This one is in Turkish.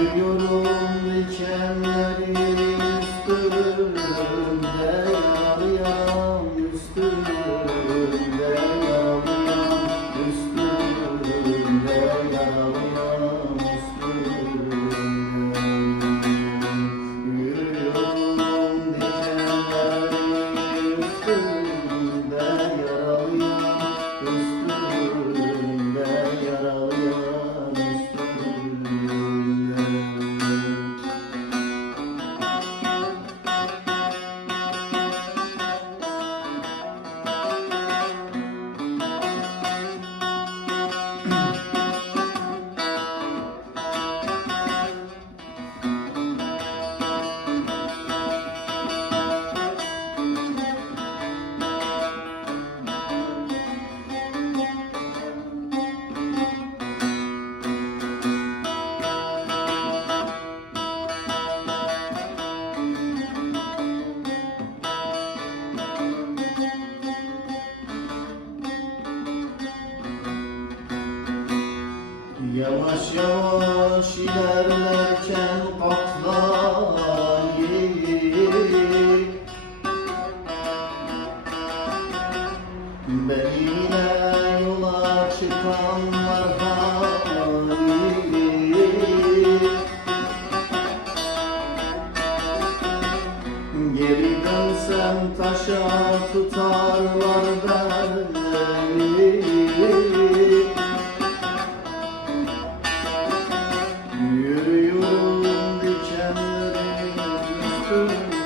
Yürüyorum dikenlerin üstünde Yağlayan Yavaş yavaş ilerlerken patlayıp Benimle yola çıkanlar hain Geri dönsem taşa tutarlar beni soon.